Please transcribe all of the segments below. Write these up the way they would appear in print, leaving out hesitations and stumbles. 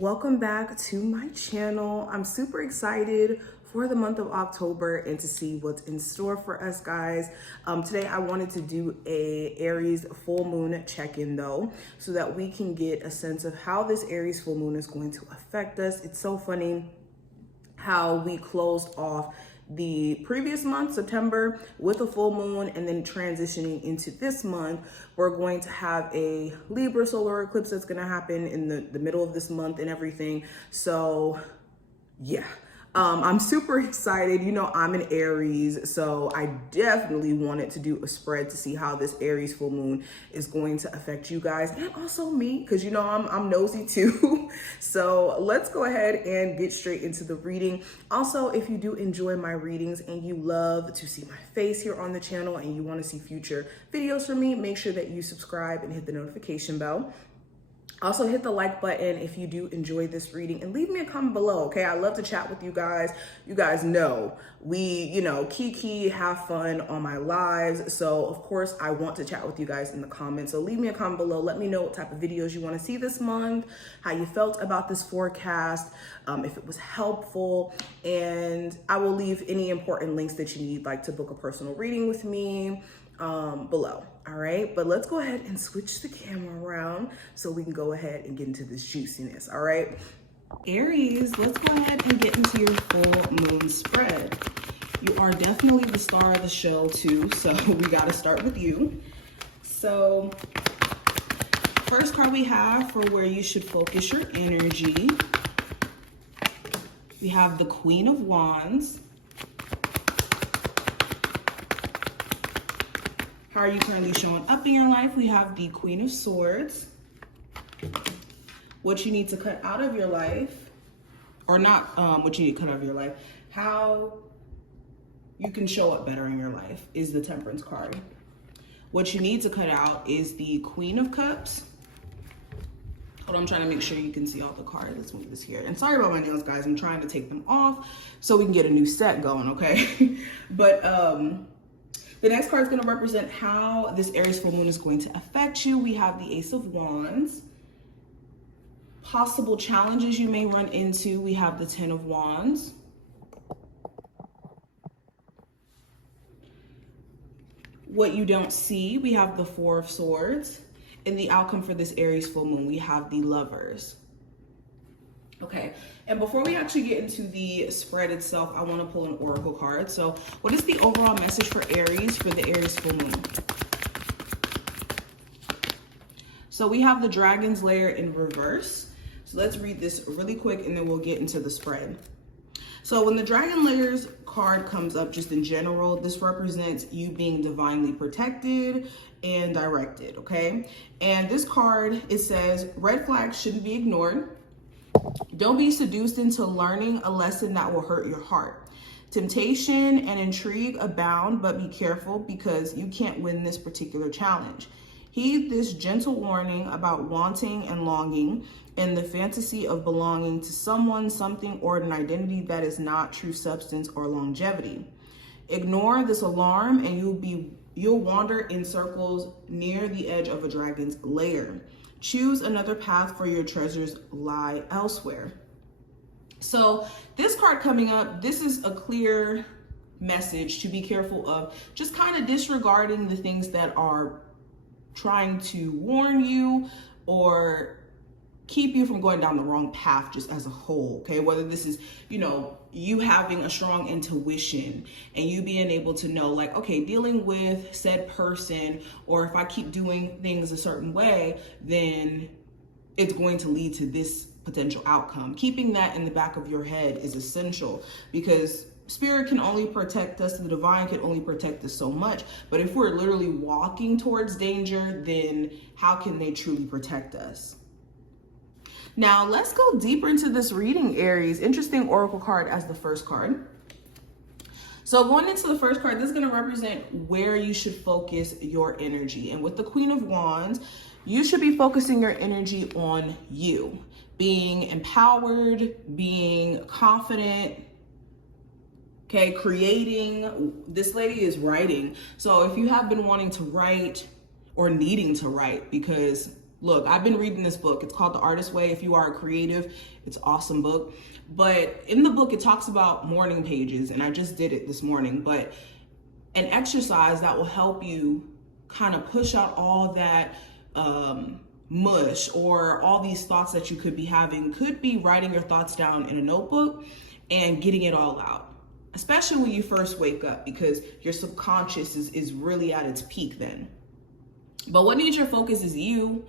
Welcome back to my channel. I'm super excited for the month of October and to see what's in store for us, guys. Today I wanted to do a Aries full moon check-in though, so that we can get a sense of how this Aries full moon is going to affect us. It's so funny how we closed off the previous month, September, with a full moon, and then transitioning into this month, we're going to have a Libra solar eclipse that's going to happen in the middle of this month and everything. So yeah, I'm super excited. You know, I'm an Aries, so I definitely wanted to do a spread to see how this Aries full moon is going to affect you guys and also me, because you know I'm nosy too. So let's go ahead and get straight into the reading. Also, if you do enjoy my readings and you love to see my face here on the channel and you want to see future videos from me, make sure that you subscribe and hit the notification bell. Also hit the like button if you do enjoy this reading and leave me a comment below, okay? I love to chat with you guys. You guys know we, kiki, have fun on my lives. So of course I want to chat with you guys in the comments. So leave me a comment below. Let me know what type of videos you want to see this month, how you felt about this forecast, if it was helpful, and I will leave any important links that you need, like to book a personal reading with me, below. All right, but let's go ahead and switch the camera around so we can go ahead and get into this juiciness. All right, Aries, let's go ahead and get into your full moon spread. You are definitely the star of the show too, so we got to start with you. So first card we have for where you should focus your energy, we have the Queen of Wands. How are you currently showing up in your life? We have the Queen of Swords. What you need to cut out of your life, or not what you need to cut out of your life, how you can show up better in your life is the Temperance card. What you need to cut out is the Queen of Cups. Hold on, I'm trying to make sure you can see all the cards. Let's move this here. And sorry about my nails, guys. I'm trying to take them off so we can get a new set going, okay? But the next card is going to represent how this Aries full moon is going to affect you. We have the Ace of Wands. Possible challenges you may run into. We have the Ten of Wands. What you don't see, we have the Four of Swords. And the outcome for this Aries full moon, we have the Lovers. Okay, and before we actually get into the spread itself, I want to pull an oracle card. So what is the overall message for Aries for the Aries full moon? So we have the Dragon's Lair in reverse. So let's read this really quick and then we'll get into the spread. So when the Dragon Layers card comes up, just in general, this represents you being divinely protected and directed, okay? And this card, it says, red flags shouldn't be ignored. Don't be seduced into learning a lesson that will hurt your heart. Temptation and intrigue abound, but be careful because you can't win this particular challenge. Heed this gentle warning about wanting and longing and the fantasy of belonging to someone, something, or an identity that is not true substance or longevity. Ignore this alarm and you'll wander in circles near the edge of a dragon's lair. Choose another path, for your treasures lie elsewhere. So this card coming up, this is a clear message to be careful of just kind of disregarding the things that are trying to warn you or keep you from going down the wrong path just as a whole, okay? Whether this is, you having a strong intuition and you being able to know, like, okay, dealing with said person, or if I keep doing things a certain way, then it's going to lead to this potential outcome. Keeping that in the back of your head is essential, because spirit can only protect us, the divine can only protect us so much. But if we're literally walking towards danger, then how can they truly protect us? Now, let's go deeper into this reading, Aries. Interesting oracle card as the first card. So going into the first card, this is going to represent where you should focus your energy. And with the Queen of Wands, you should be focusing your energy on you, being empowered, being confident, okay, creating. This lady is writing. So if you have been wanting to write or needing to write, because Look, I've been reading this book. It's called The Artist's Way. If you are a creative, it's an awesome book. But in the book, it talks about morning pages, and I just did it this morning. But an exercise that will help you kind of push out all that mush or all these thoughts that you could be having could be writing your thoughts down in a notebook and getting it all out, especially when you first wake up, because your subconscious is really at its peak then. But what needs your focus is you.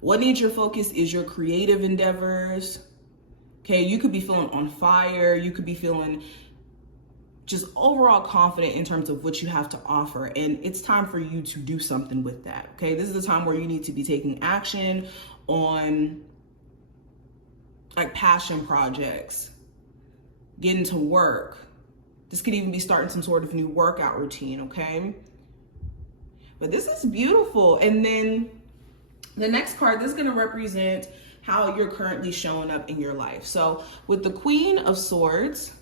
What needs your focus is your creative endeavors. Okay, you could be feeling on fire. You could be feeling just overall confident in terms of what you have to offer. And it's time for you to do something with that. Okay, this is the time where you need to be taking action on like passion projects, getting to work. This could even be starting some sort of new workout routine, okay? But this is beautiful. And then the next card, this is going to represent how you're currently showing up in your life. So with the Queen of Swords,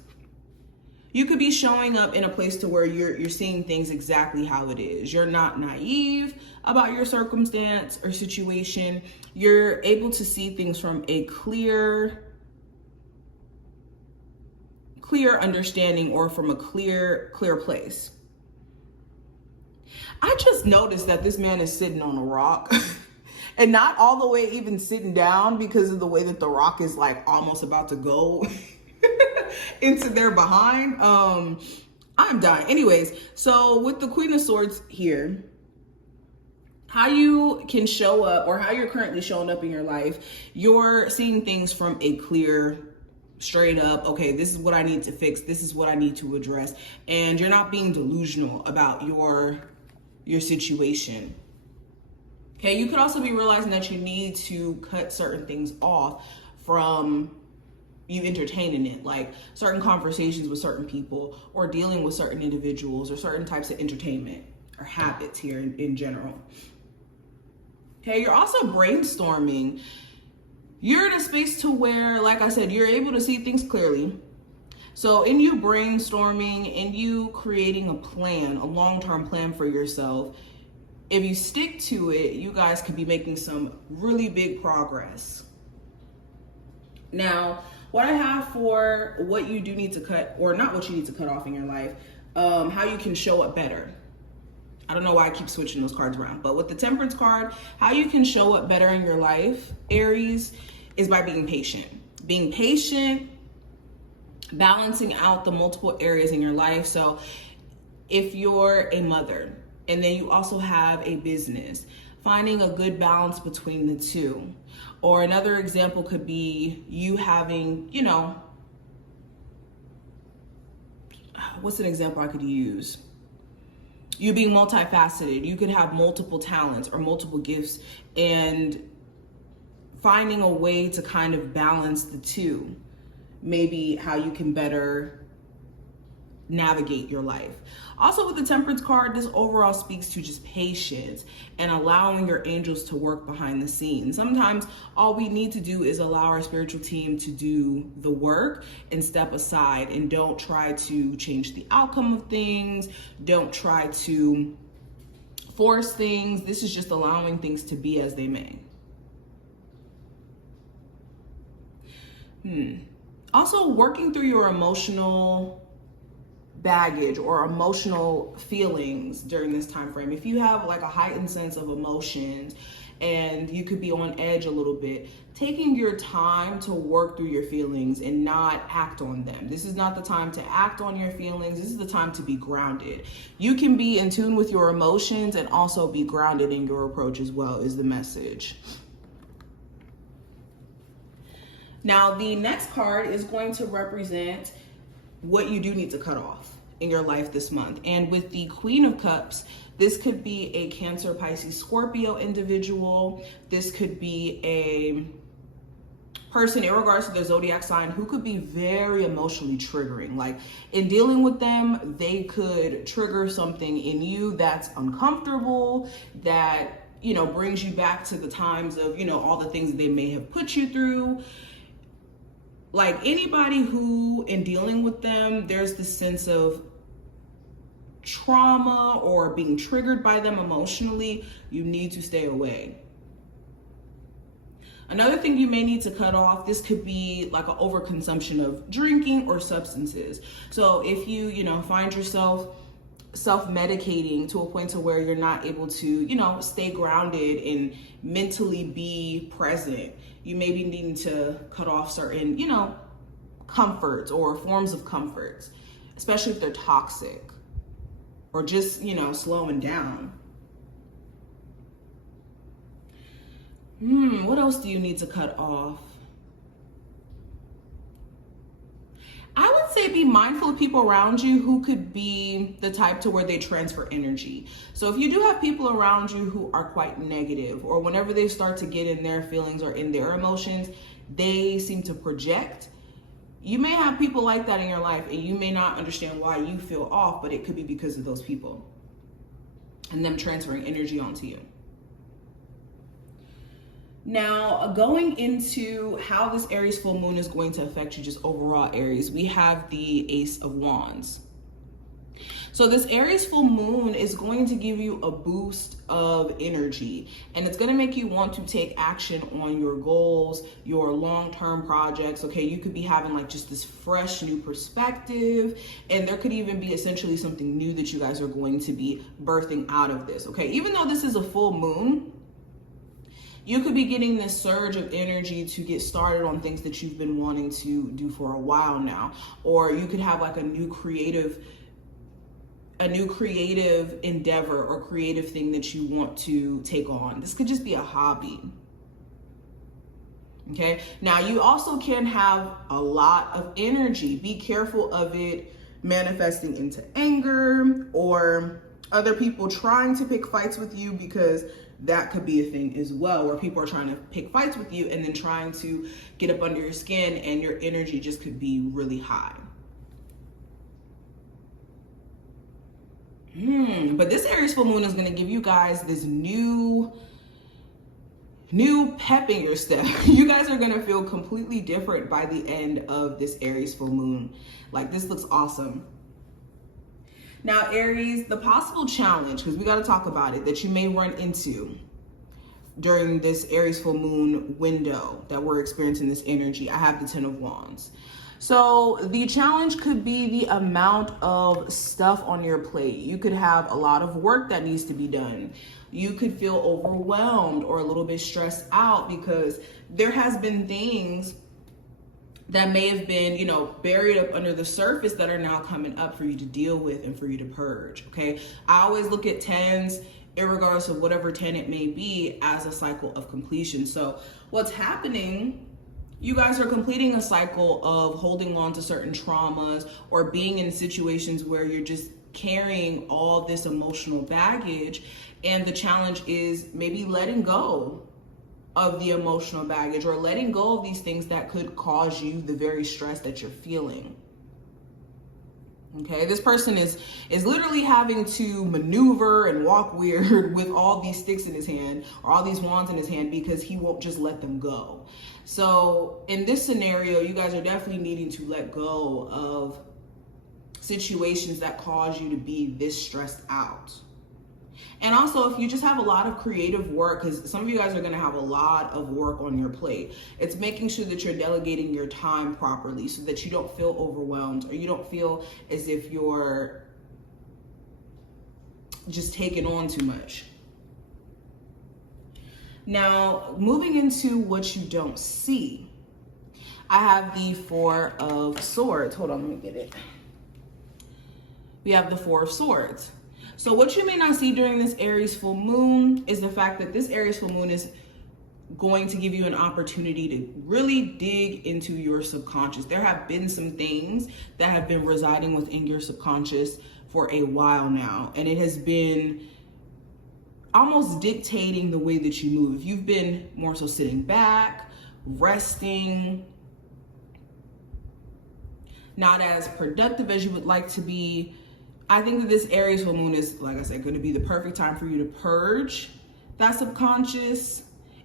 you could be showing up in a place to where you're seeing things exactly how it is. You're not naive about your circumstance or situation. You're able to see things from a clear understanding or from a clear place. I just noticed that this man is sitting on a rock and not all the way even sitting down because of the way that the rock is like almost about to go into their behind. I'm done. Anyways, so with the Queen of Swords here, how you can show up or how you're currently showing up in your life, you're seeing things from a clear, straight up, okay, this is what I need to fix. This is what I need to address. And you're not being delusional about your situation. Okay, you could also be realizing that you need to cut certain things off from you entertaining it, like certain conversations with certain people or dealing with certain individuals or certain types of entertainment or habits here in general. Okay, you're also brainstorming. You're in a space to where, like I said, you're able to see things clearly. So in you brainstorming and you creating a plan, a long-term plan for yourself, if you stick to it, you guys could be making some really big progress. Now, what I have for what you do need to cut, or not what you need to cut off in your life, how you can show up better. I don't know why I keep switching those cards around, but with the Temperance card, how you can show up better in your life, Aries, is by being patient. Being patient, balancing out the multiple areas in your life. So if you're a mother and then you also have a business, finding a good balance between the two. Or another example could be you having, what's an example I could use? You being multifaceted. You could have multiple talents or multiple gifts and finding a way to kind of balance the two. Maybe how you can better navigate your life. Also with the Temperance card, this overall speaks to just patience and allowing your angels to work behind the scenes. Sometimes all we need to do is allow our spiritual team to do the work and step aside, and don't try to change the outcome of things. Don't try to force things. This is just allowing things to be as they may. Also, working through your emotional baggage or emotional feelings during this time frame. If you have like a heightened sense of emotions and you could be on edge a little bit, taking your time to work through your feelings and not act on them. This is not the time to act on your feelings. This is the time to be grounded. You can be in tune with your emotions and also be grounded in your approach as well, is the message. Now, the next card is going to represent what you do need to cut off in your life this month. And with the Queen of Cups, this could be a Cancer, Pisces, Scorpio individual. This could be a person in regards to their zodiac sign who could be very emotionally triggering. Like in dealing with them, they could trigger something in you that's uncomfortable, that, brings you back to the times of, all the things that they may have put you through. Like anybody who, in dealing with them, there's this sense of trauma or being triggered by them emotionally, you need to stay away. Another thing you may need to cut off, this could be like an overconsumption of drinking or substances. So if you find yourself self-medicating to a point to where you're not able to, stay grounded and mentally be present, you may be needing to cut off certain, comforts or forms of comforts, especially if they're toxic or just, slowing down. What else do you need to cut off? I would say be mindful of people around you who could be the type to where they transfer energy. So if you do have people around you who are quite negative, or whenever they start to get in their feelings or in their emotions, they seem to project. You may have people like that in your life, and you may not understand why you feel off, but it could be because of those people and them transferring energy onto you. Now, going into how this Aries full moon is going to affect you, just overall Aries, we have the Ace of Wands. So this Aries full moon is going to give you a boost of energy, and it's going to make you want to take action on your goals, your long-term projects. Okay, you could be having like just this fresh new perspective, and there could even be essentially something new that you guys are going to be birthing out of this. Okay, even though this is a full moon, you could be getting this surge of energy to get started on things that you've been wanting to do for a while now. Or you could have like a new creative endeavor or creative thing that you want to take on. This could just be a hobby. Okay, now you also can have a lot of energy. Be careful of it manifesting into anger or other people trying to pick fights with you, because that could be a thing as well, where people are trying to pick fights with you and then trying to get up under your skin, and your energy just could be really high. But this Aries full moon is going to give you guys this new pep in your step. You guys are going to feel completely different by the end of this Aries full moon. Like, this looks awesome. Now, Aries, the possible challenge, because we got to talk about it, that you may run into during this Aries full moon window that we're experiencing this energy. I have the 10 of Wands. So the challenge could be the amount of stuff on your plate. You could have a lot of work that needs to be done. You could feel overwhelmed or a little bit stressed out because there has been things that may have been, buried up under the surface that are now coming up for you to deal with and for you to purge, okay? I always look at 10s, irregardless of whatever 10 it may be, as a cycle of completion. So what's happening, you guys are completing a cycle of holding on to certain traumas or being in situations where you're just carrying all this emotional baggage. And the challenge is maybe letting go of the emotional baggage, or letting go of these things that could cause you the very stress that you're feeling. Okay, this person is literally having to maneuver and walk weird with all these sticks in his hand or all these wands in his hand, because he won't just let them go. So in this scenario, you guys are definitely needing to let go of situations that cause you to be this stressed out. And also, if you just have a lot of creative work, because some of you guys are going to have a lot of work on your plate, it's making sure that you're delegating your time properly so that you don't feel overwhelmed, or you don't feel as if you're just taking on too much. Now, moving into what you don't see, I have the 4 of Swords. Hold on, let me get it. We have the 4 of Swords. So what you may not see during this Aries full moon is the fact that this Aries full moon is going to give you an opportunity to really dig into your subconscious. There have been some things that have been residing within your subconscious for a while now, and it has been almost dictating the way that you move. If you've been more so sitting back, resting, not as productive as you would like to be, I think that this Aries full moon is, like I said, going to be the perfect time for you to purge that subconscious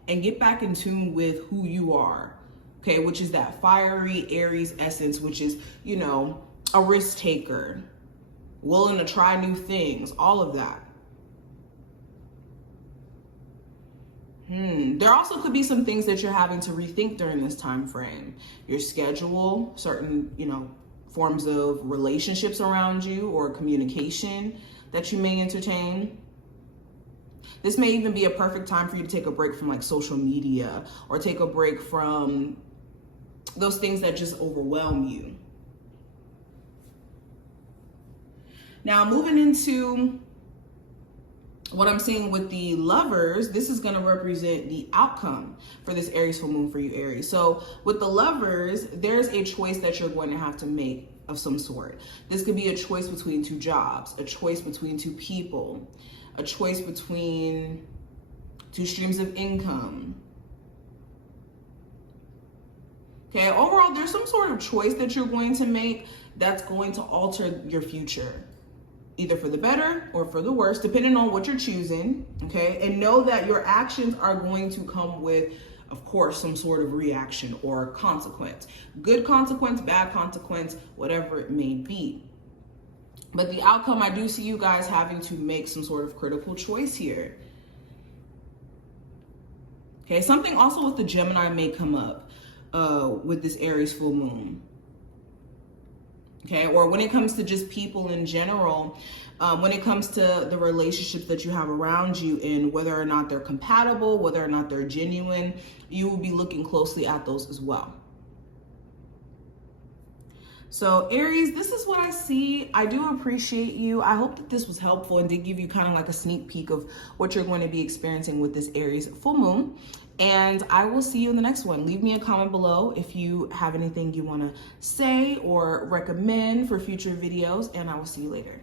and get back in tune with who you are, okay? Which is that fiery Aries essence, which is, a risk taker, willing to try new things, all of that. There also could be some things that you're having to rethink during this time frame. Your schedule, certain, forms of relationships around you or communication that you may entertain. This may even be a perfect time for you to take a break from like social media or take a break from those things that just overwhelm you. Now, moving into what I'm seeing with the Lovers, this is going to represent the outcome for this Aries full moon for you, Aries. So with the Lovers, there's a choice that you're going to have to make of some sort. This could be a choice between two jobs, a choice between two people, a choice between two streams of income. Okay, overall, there's some sort of choice that you're going to make that's going to alter your future, either for the better or for the worse, depending on what you're choosing, okay? And know that your actions are going to come with, of course, some sort of reaction or consequence. Good consequence, bad consequence, whatever it may be. But the outcome, I do see you guys having to make some sort of critical choice here. Okay, something also with the Gemini may come up with this Aries full moon. Okay, or when it comes to just people in general, when it comes to the relationships that you have around you and whether or not they're compatible, whether or not they're genuine, you will be looking closely at those as well. So Aries, this is what I see. I do appreciate you. I hope that this was helpful and did give you kind of like a sneak peek of what you're going to be experiencing with this Aries full moon. And I will see you in the next one. Leave me a comment below if you have anything you want to say or recommend for future videos, and I will see you later.